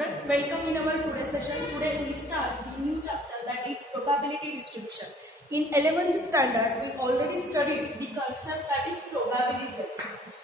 student, welcome in our today's session. Today we start the new chapter, that is probability distribution. In 11th standard, we already studied the concept that is probability distribution.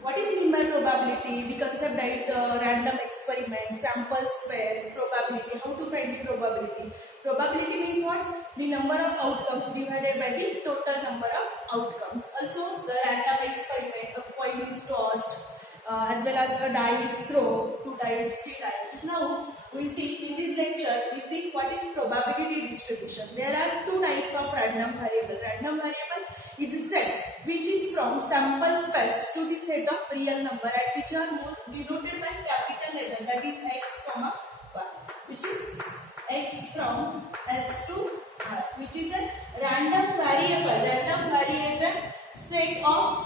What is mean by probability? The concept that random experiment, sample space, probability, how to find the probability. Probability means what? The number of outcomes divided by the total number of outcomes. Also, the random experiment, a coin is tossed, as well as a die is thrown, 2 dice, 3 dice. Now, we see in this lecture, we see what is probability distribution. There are 2 types of random variable. Random variable is a set which is from sample space to the set of real number and which are denoted by capital letter, that is x, comma, y, which is x from s to r, which is a random variable. Random variable is a set of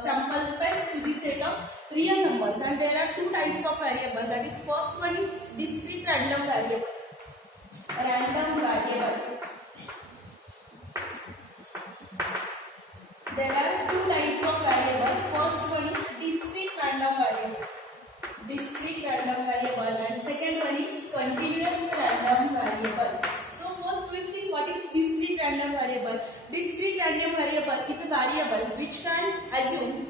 sample space to the set of real numbers, and there are 2 types of variable. That is, first one is discrete random variable. Random variable. There are 2 types of variable. First one is discrete random variable. Discrete random variable, and second one is continuous random variable. So first we see what is discrete random variable. Discrete random variable is a variable which can assume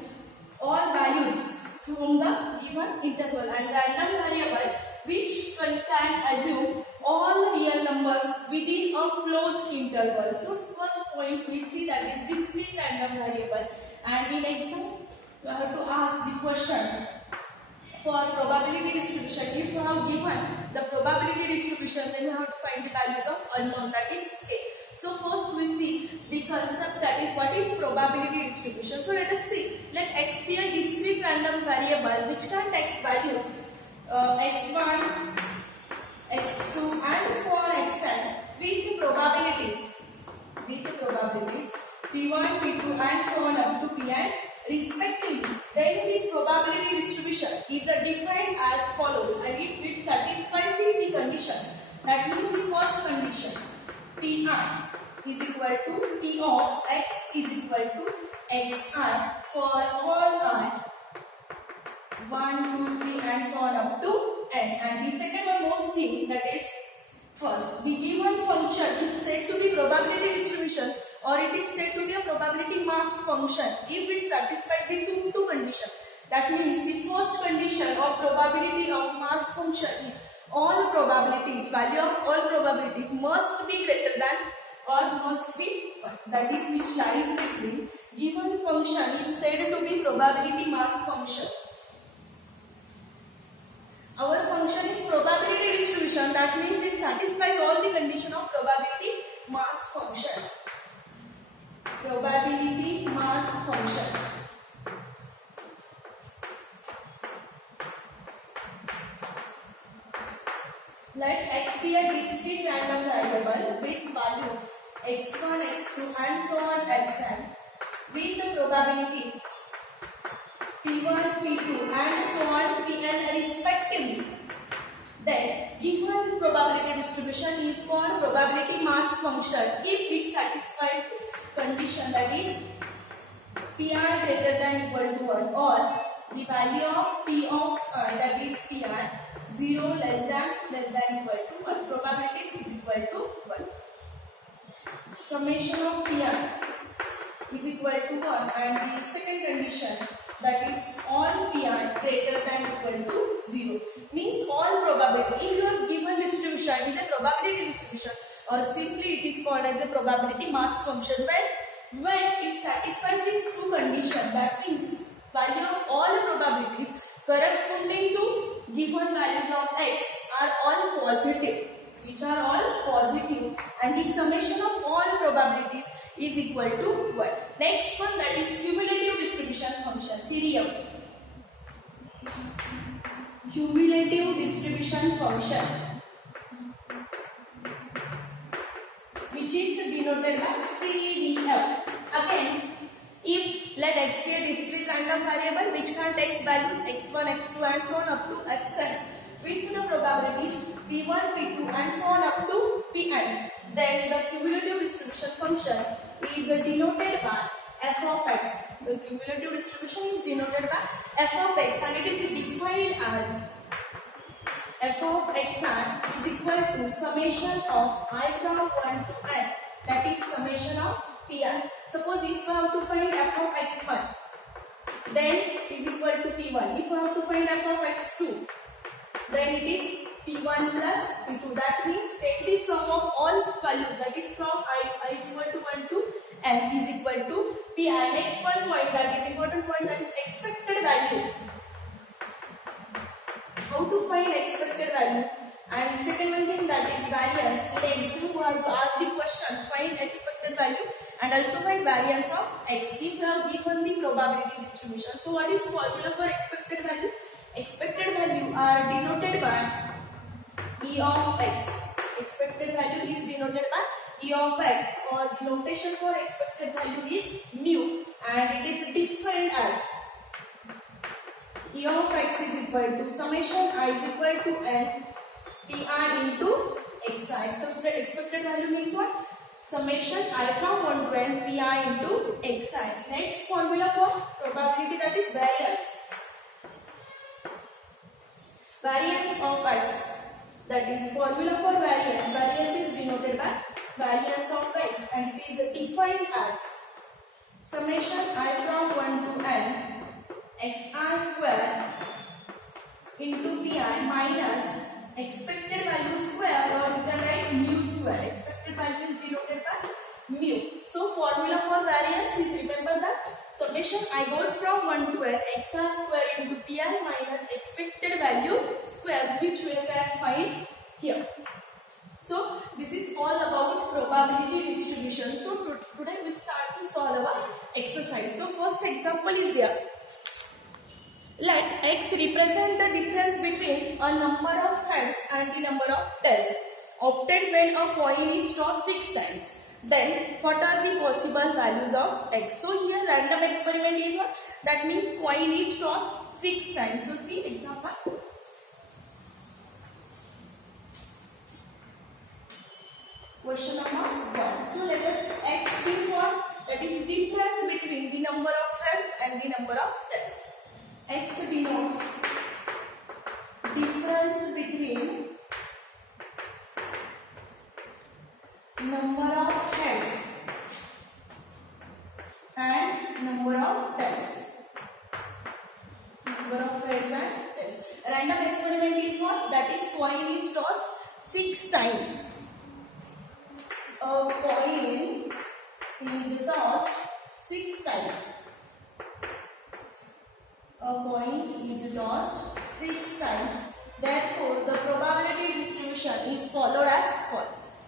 all values from the given interval, and random variable which can assume all real numbers within a closed interval. So first point we see that is discrete random variable, and in exam you have to ask the question for probability distribution. If you have given the probability distribution, then you have to find the values of unknown, that is k. So first we see the concept, that is what is probability distribution. So let us see. Let x be a discrete random variable which can take values x1, x2 and so on xn with probabilities p1, p2 and so on up to pn respectively. Then the probability distribution is defined as follows, and if it satisfies the 3 conditions, that means the first condition, Pi is equal to P of x is equal to xi for all i 1, 2, 3 and so on up to n. And the second one most thing, that is, first, the given function is said to be probability distribution, or it is said to be a probability mass function if it satisfies the two conditions. That means the first condition of probability of mass function is all probabilities, value of all probabilities must be greater than or must be 1. That is, which lies between given function is said to be probability mass function. Our function is probability distribution, that means it satisfies all the condition of probability mass function. Probability mass function. Let x be a discrete random variable with values x1, x2 and so on xn with the probabilities p1, p2 and so on pn respectively. Then given probability distribution is called probability mass function if it satisfies condition, that is pi greater than equal to 1 or the value of p of I, that is pi 0 less than equal to 1. Probabilities is equal to 1. Summation of pi is equal to 1, and the second condition, that is all pi greater than equal to 0, means all probability. If your given distribution is a probability distribution, or simply it is called as a probability mass function, when it satisfies these 2 conditions, that means value of all probabilities corresponding to given values of x are all positive, which are all positive, and the summation of all probabilities is equal to 1. Next one, that is cumulative distribution function, CDF. Cumulative distribution function, which is denoted by CDF. Again, if let x be a discrete random variable which can take values x1, x2 and so on up to xn with the probabilities p1, p2 and so on up to pn, then the cumulative distribution function is denoted by f of x. The cumulative distribution is denoted by f of x and it is defined as f of xi is equal to summation of I from 1 to n, that is summation of pi. Suppose if I have to find f of x1, then is equal to p1. If I have to find f of x2, then it is p1 plus p2. That means take the sum of all values, that is from I is equal to 1 to n is equal to pi. Next one point, that is important point, that is expected value. How to find expected value? And second one thing, that is variance. In MCQ you have to ask the question, find expected value and also find variance of x if you have given the probability distribution. So what is formula for expected value? Expected value are denoted by E of x. Expected value is denoted by E of x, or the notation for expected value is mu, and it is defined as E of x is equal to summation I is equal to n pi into xi. So the expected value means what? Summation I from 1 to n pi into xi. Next formula for probability, that is variance. Variance of x, that is formula for variance. Variance is denoted by variance of x and it is defined as summation I from 1 to n xi square into pi minus expected value square, or you can write mu square. Expected value is denoted by mu. So formula for variance is, remember that summation I goes from 1 to n xi square into pi minus expected value square, which we can find here. So this is all about probability distribution. So today we start to solve our exercise. So first example is there. Let x represent the difference between a number of heads and the number of tails obtained when a coin is tossed 6 times. Then what are the possible values of x? So here random experiment is what? That means coin is tossed 6 times. So see example. Question number 1. So let us, x is what? That is difference between the number of heads and the number of tails. X denotes difference between number of heads and number of tails. Number of heads and tails. Random experiment is what? That is coin is tossed 6 times. A coin is tossed 6 times. A coin is tossed 6 times. Therefore, the probability distribution is followed as follows.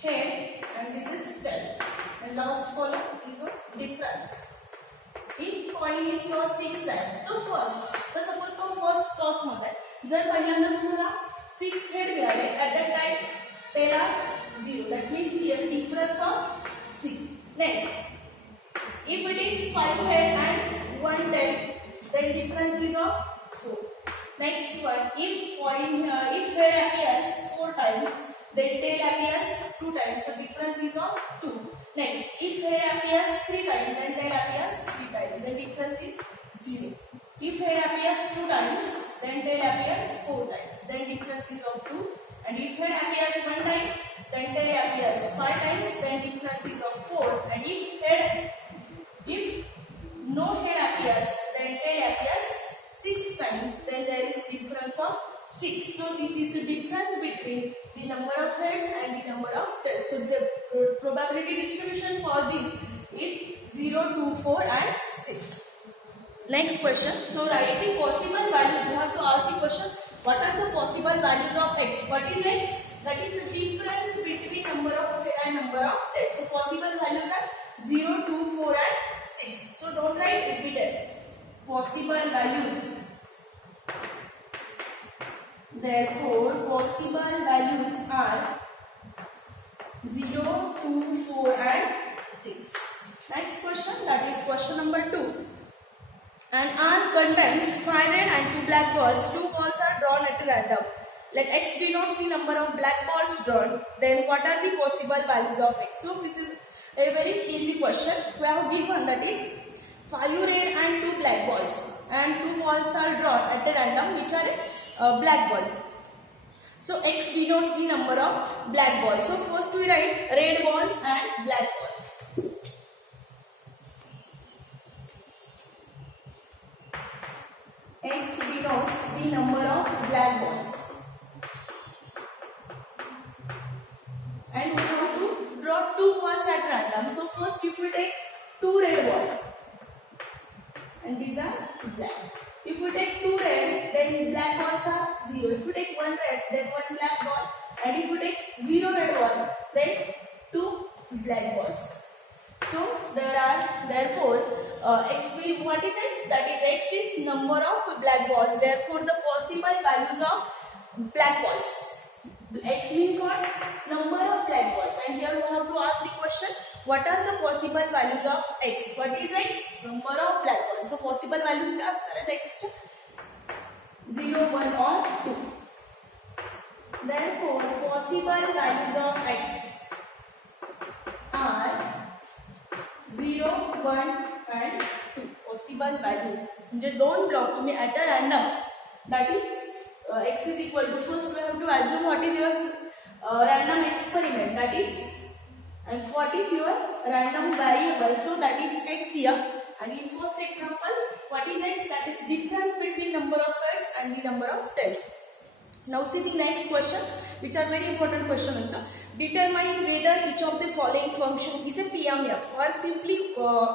Head and this is tail. And last column is what? Difference. If coin is tossed 6 times. So first, suppose first toss मध्ये जर पहिल्यांदा तुम्हाला 6 head मिळाले, at that time tail are 0. That means here difference of 6. Next, if it is 5 head and 1 tail, then difference is of 4. Next one, if head appears 4 times, then tail appears 2 times, so difference is of 2. Next, if head appears 3 times, then tail appears 3 times, then difference is 0. If head appears 2 times, then tail appears 4 times, then difference is of 2. And if head appears 1 time, then tail appears 5 times, then difference is of 4. And if no head appears, then tail appears 6 times, then there is difference of 6. So this is the difference between the number of heads and the number of tails. So the probability distribution for this is 0, 2, 4 and 6. Next question. So write the possible values. You have to ask the question, what are the possible values of x? What is x? That is the difference between number of head and number of tails. So possible values are 0, 2, 4 and 6. So don't write repeated. Possible values. Therefore, possible values are 0, 2, 4 and 6. Next question, that is question number 2. An urn contains 5 red and 2 black balls. 2 balls are drawn at random. let x denotes the number of black balls drawn, then what are the possible values of x? So this is a very easy question. We have given that is 5 red and 2 black balls, and 2 balls are drawn at a random which are black balls. So x denotes the number of black balls. So first we write red ball and black balls. X denotes the number of black balls. And we have to draw 2 balls at random. So first if we take 2 red balls, and these are black. If we take 2 red, then black balls are 0. If we take 1 red, then 1 black ball. And if we take 0 red ball, then 2 black balls. So there are therefore what is x? That is x is number of black balls. Therefore the possible values of black balls. X means what? Number of black balls. And here we have to ask the question, what are the possible values of x? What is x? Number of black balls. So possible values क्या असणार आहेत x चे? 0, 1 or 2. Therefore possible values of x are 0, 1 and 2. Possible values. म्हणजे दोन block तुम्ही at a random, that is x is equal to, first we have to assume what is your random experiment, that is, and what is your random variable, so that is x here. And in first example, what is x? That is difference between number of heads and the number of tails. Now see the next question, which are very important question also. Determine whether each of the following function is a PMF, or simply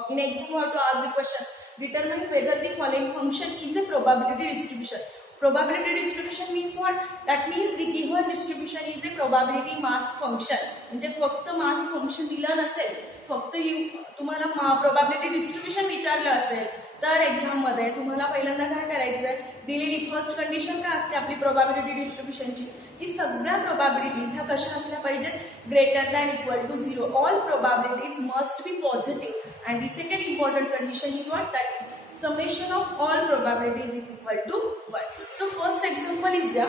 in exam you have to ask the question, determine whether the following function is a probability distribution. Probability distribution means what? That means the given distribution is a probability mass function. म्हणजे फक्त mass function दिलं नसेल, फक्त तुम्हाला probability distribution विचारलं असेल तर exam मध्ये तुम्हाला पहिल्यांदा काय करायचं आहे, दिलेली फर्स्ट कंडिशन काय असते आपली प्रोबॅबिलिटी डिस्ट्रीब्युशनची, की सगळ्या प्रोबॅबिलिटीज ह्या कशा असल्या पाहिजेत, greater than equal to 0. All probabilities must be positive. And the second important condition is what? That is summation of all probabilities is equal to 1. So first example is the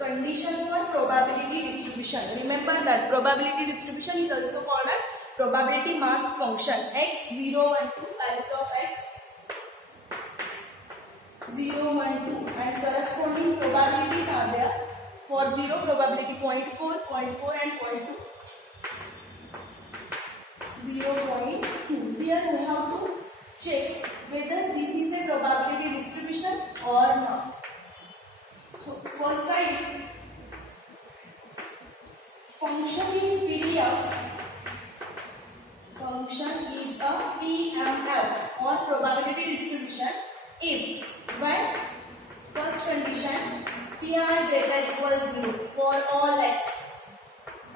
condition for probability distribution. Remember that probability distribution is also called a probability mass function. X 0, 1, 2, values of x 0, 1, 2 and corresponding probabilities are there. For 0 probability 0.4, 0.4 and 0.2. 0.2. Here we have to check whether this is a probability distribution or not. So first side, function is PDF. Function is a PMF or probability distribution if when first condition PR greater equals 0 for all x,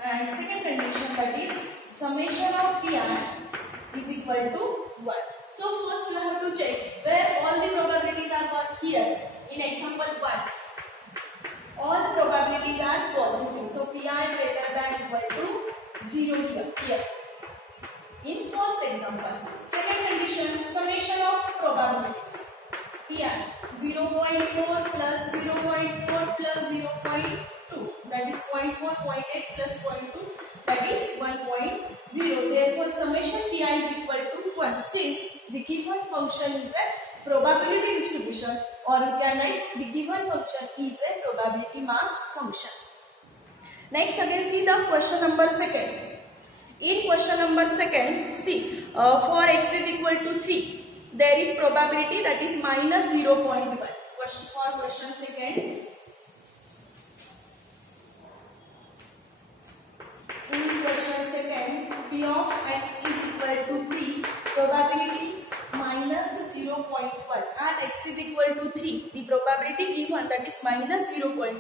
and second condition that is summation of PR is equal to 1. So first we have to check where all the probabilities are for here. In example 1, all probabilities are positive. So PR greater than equal to 0 here. In first example, second condition, summation of probabilities. PR 0.4 plus 0.4 plus 0.2, that is 0.4, 0.8 plus 0.2, that is 1.0. Therefore summation Pi is equal to 1. Since the given function is a probability distribution, or we can write the given function is a probability mass function. Next again see the question number 2. In question number 2, see for x is equal to 3, there is probability that is minus 0.1. For question 2. In question 2, P of x is equal to 3, probability is minus 0.1. At x is equal to 3, the probability given that is minus 0.1,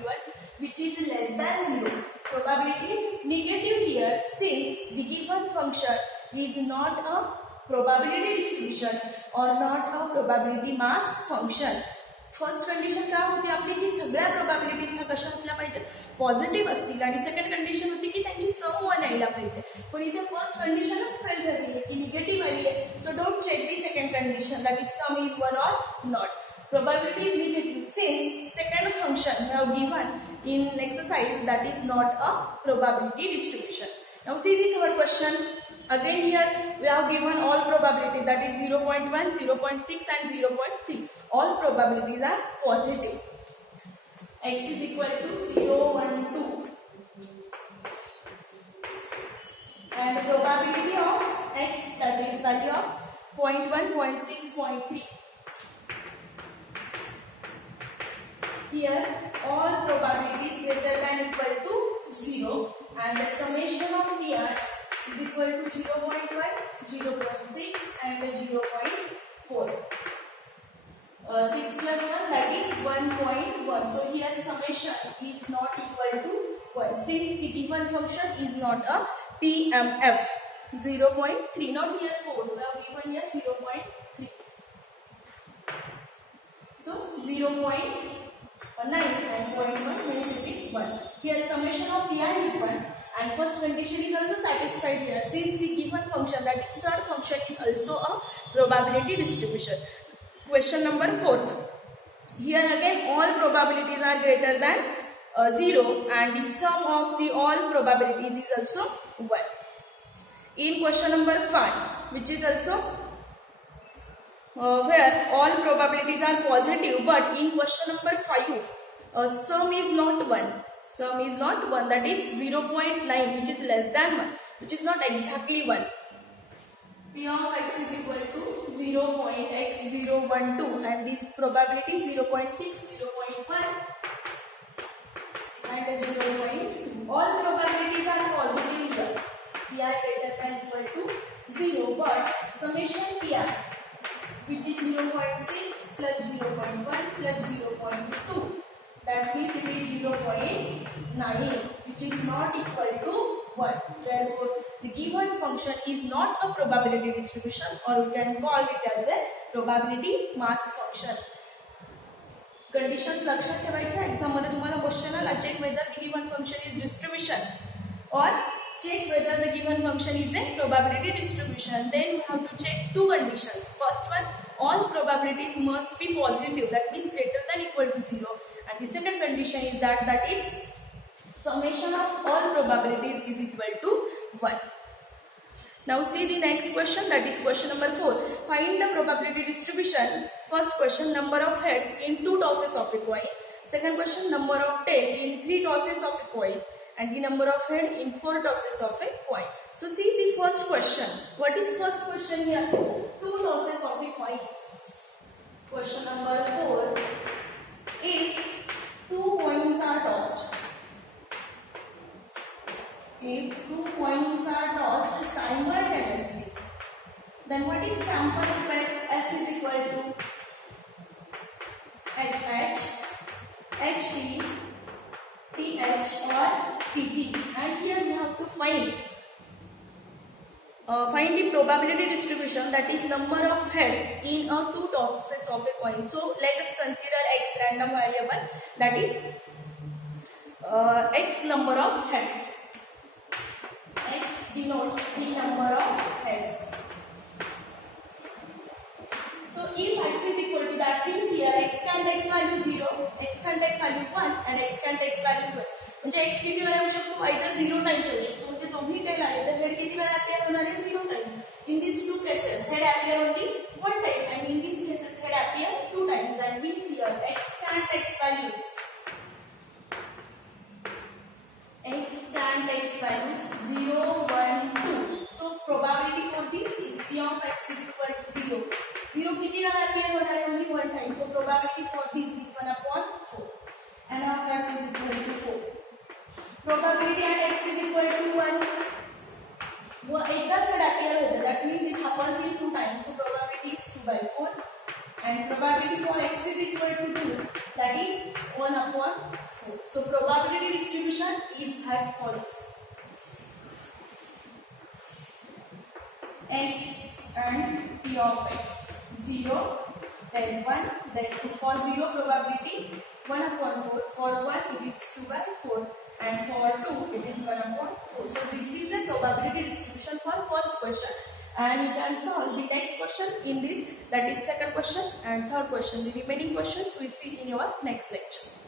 which is less than 0. Probability is negative here since the given function is not a probability distribution or not a probability mass function. First condition काय होती आपली, की सगळ्या प्रोबॅबिलिटीज ह्या कशा असल्या पाहिजेत, positive असतील. आणि सेकंड कंडिशन होती की त्यांची सम 1 यायला पाहिजे, पण इथे फर्स्ट कंडिशनच फेल ठरली आहे की निगेटिव्ह आली आहे. So don't check the second condition that is sum is 1 or not. Probability is negative since second function we have given in exercise that is not a probability distribution. Now see the third question. Again here we have given all probability that is 0.1, 0.6 and 0.3. All probabilities are positive. X is equal to 0, 1, 2. And the probability of X that is value of 0.1, 0.6, 0.3. Here all probabilities greater than equal to 0 and the summation of PR is equal to 0.1, 0.6 and 0.4. 6 plus 1 that is 1.1. So here summation is not equal to 1 since the given function is not a PMF. 0.3 not here 4, we have given here 0.3. So 0.9 and 0.1 hence it is 1. Here summation of PR is 1 and first condition is also satisfied here since the given function that is third function is also a probability distribution. Question number 4th. Here again all probabilities are greater than 0 and the sum of the all probabilities is also 1. In question number 5 which is also where all probabilities are positive, but in question number 5 sum is not 1. Sum is not 1, that is 0.9 which is less than 1, which is not exactly 1. P of X is equal to 0.x012 and this probability 0.6, 0.1 and 0.2. All probabilities are positive here. PR greater than equal to 0, but summation PR which is 0.6 plus 0.1 plus 0.2 that means it is 0.9 which is not equal to 1. Therefore the given function is not a probability distribution or we can call it as a probability mass function. Conditions लक्षात ठेवायच्या. Exam मध्ये तुम्हाला question आला check whether the given function is distribution or check whether the given function is a probability distribution. Then you have to check two conditions. First one, all probabilities must be positive, that means greater than equal to 0. And the second condition is that its summation of all probabilities is equal to 1. Now see the next question, that is question number 4. Find the probability distribution. First question, number of heads in 2 tosses of a coin. Second question, number of tail in 3 tosses of a coin. And the number of head in 4 tosses of a coin. So see the first question. What is first question here? 2 tosses of a coin. Question number 4. If 2 coins are tossed. If 2 coins are tossed simultaneously, then what is sample space? S is equal to HH, HT, TH or TT, and here we have to find the probability distribution, that is number of heads in a 2 tosses of a coin. So let us consider X random variable, that is X number of heads. X denotes the number of heads. So if X is equal to, that means here X can take value 0, X can take value 1 and X can take value 12. म्हणजे X किती वेळा येऊ शकतो? either 0 times येऊ शकतो. म्हणजे दोन्ही tell आले तर हेड किती वेळा appear होणार आहे? 0 times. In these two cases head appear only 1 time and in these cases head appear 2 times. That means here X can take values. X can take values 0, 1, 2. So probability for this is P of X is equal to 0. 0 किती वेळा appear होणार आहे? Only 1 time. So probability for this is 1/4 and half S is equal to 4. Probability at X is equal to 1. वो एकदाच head appear होतं. That means it happens in 2 times. So probability is 2/4 and probability for X is equal to 2. That is 1/4. So probability distribution is as follows. X and P of X. 0, then 1, then 2. For 0 probability 1/4. For 1 it is 2/4. and for 2 it is 1/4. So this is a probability distribution for first question, and you can solve the next question in this, that is second question and third question. The remaining questions we see in your next lecture.